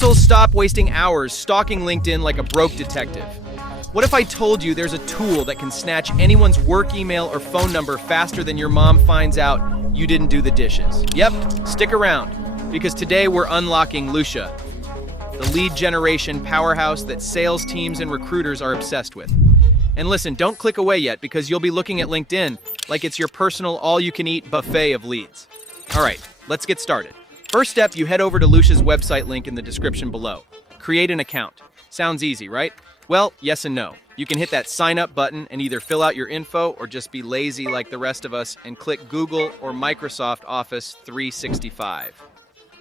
Universal, stop wasting hours stalking LinkedIn like a broke detective. What if I told you there's a tool that can snatch anyone's work email or phone number faster than your mom finds out you didn't do the dishes? Yep, stick around, because today we're unlocking Lucia, the lead generation powerhouse that sales teams and recruiters are obsessed with. And listen, don't click away yet, because you'll be looking at LinkedIn like it's your personal all-you-can-eat buffet of leads. All right, let's get started. First step, you head over to Lucia's website link in the description below. Create an account. Sounds easy, right? Well, yes and no. You can hit that sign up button and either fill out your info or just be lazy like the rest of us and click Google or Microsoft Office 365.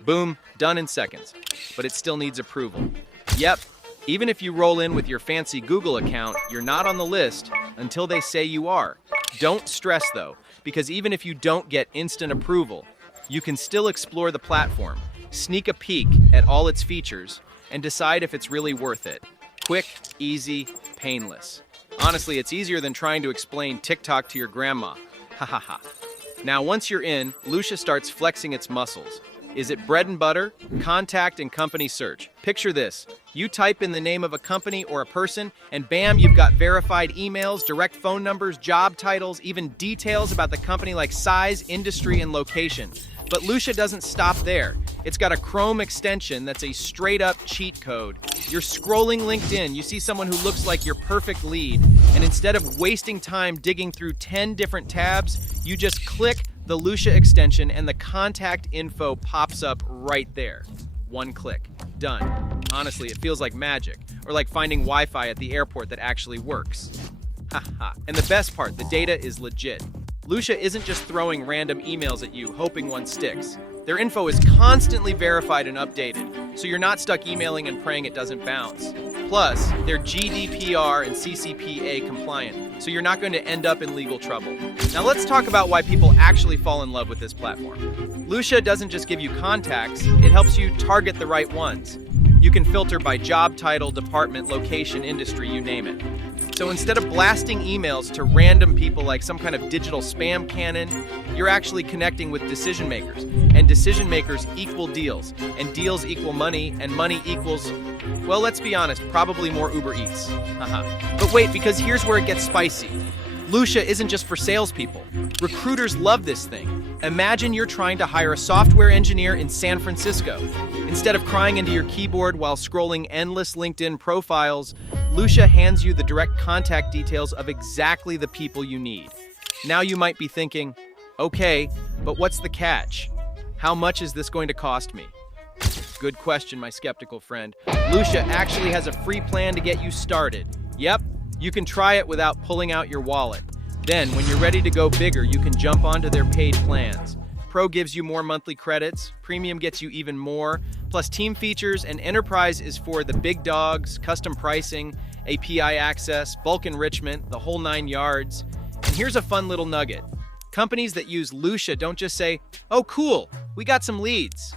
Boom, done in seconds. But it still needs approval. Yep, even if you roll in with your fancy Google account, you're not on the list until they say you are. Don't stress though, because even if you don't get instant approval, you can still explore the platform, sneak a peek at all its features, and decide if it's really worth it. Quick, easy, painless. Honestly, it's easier than trying to explain TikTok to your grandma. Ha ha ha. Now, once you're in, Lucia starts flexing its muscles. Is it bread and butter? Contact and company search. Picture this. You type in the name of a company or a person, and bam, you've got verified emails, direct phone numbers, job titles, even details about the company like size, industry, and location. But Lucia doesn't stop there. It's got a Chrome extension that's a straight-up cheat code. You're scrolling LinkedIn, you see someone who looks like your perfect lead, and instead of wasting time digging through 10 different tabs, you just click the Lucia extension and the contact info pops up right there. One click. Done. Honestly, it feels like magic, or like finding Wi-Fi at the airport that actually works. Haha. And the best part, the data is legit. Lucia isn't just throwing random emails at you, hoping one sticks. Their info is constantly verified and updated, so you're not stuck emailing and praying it doesn't bounce. Plus, they're GDPR and CCPA compliant, so you're not going to end up in legal trouble. Now let's talk about why people actually fall in love with this platform. Lucia doesn't just give you contacts, it helps you target the right ones. You can filter by job title, department, location, industry, you name it. So instead of blasting emails to random people like some kind of digital spam cannon, you're actually connecting with decision makers. And decision makers equal deals. And deals equal money. And money equals, well, let's be honest, probably more Uber Eats. But wait, because here's where it gets spicy. Lucia isn't just for salespeople. Recruiters love this thing. Imagine you're trying to hire a software engineer in San Francisco. Instead of crying into your keyboard while scrolling endless LinkedIn profiles, Lucia hands you the direct contact details of exactly the people you need. Now you might be thinking, okay, but what's the catch? How much is this going to cost me? Good question, my skeptical friend. Lucia actually has a free plan to get you started. Yep, you can try it without pulling out your wallet. Then, when you're ready to go bigger, you can jump onto their paid plans. Pro gives you more monthly credits, Premium gets you even more, plus team features, and Enterprise is for the big dogs, custom pricing, API access, bulk enrichment, the whole 9 yards. And here's a fun little nugget. Companies that use Lucia don't just say, oh cool, we got some leads.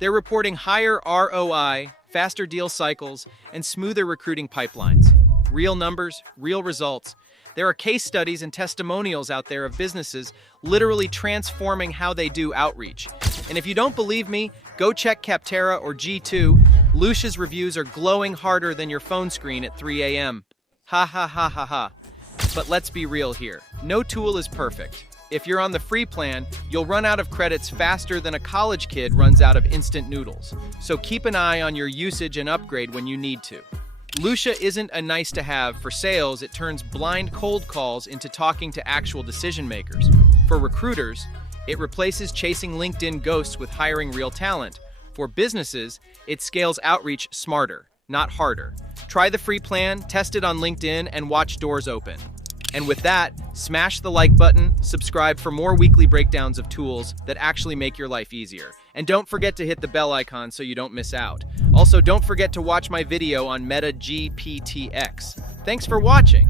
They're reporting higher ROI, faster deal cycles, and smoother recruiting pipelines. Real numbers, real results. There are case studies and testimonials out there of businesses literally transforming how they do outreach. And if you don't believe me, go check Capterra or G2. Lucia's reviews are glowing harder than your phone screen at 3 a.m. Ha ha ha ha ha. But let's be real here. No tool is perfect. If you're on the free plan, you'll run out of credits faster than a college kid runs out of instant noodles. So keep an eye on your usage and upgrade when you need to. Lucia isn't a nice-to-have for sales. It turns blind cold calls into talking to actual decision makers. For recruiters, it replaces chasing LinkedIn ghosts with hiring real talent. For businesses, it scales outreach smarter, not harder. Try the free plan, test it on LinkedIn, and watch doors open. And with that, smash the like button, subscribe for more weekly breakdowns of tools that actually make your life easier. And don't forget to hit the bell icon so you don't miss out. Also, don't forget to watch my video on Meta GPTX. Thanks for watching.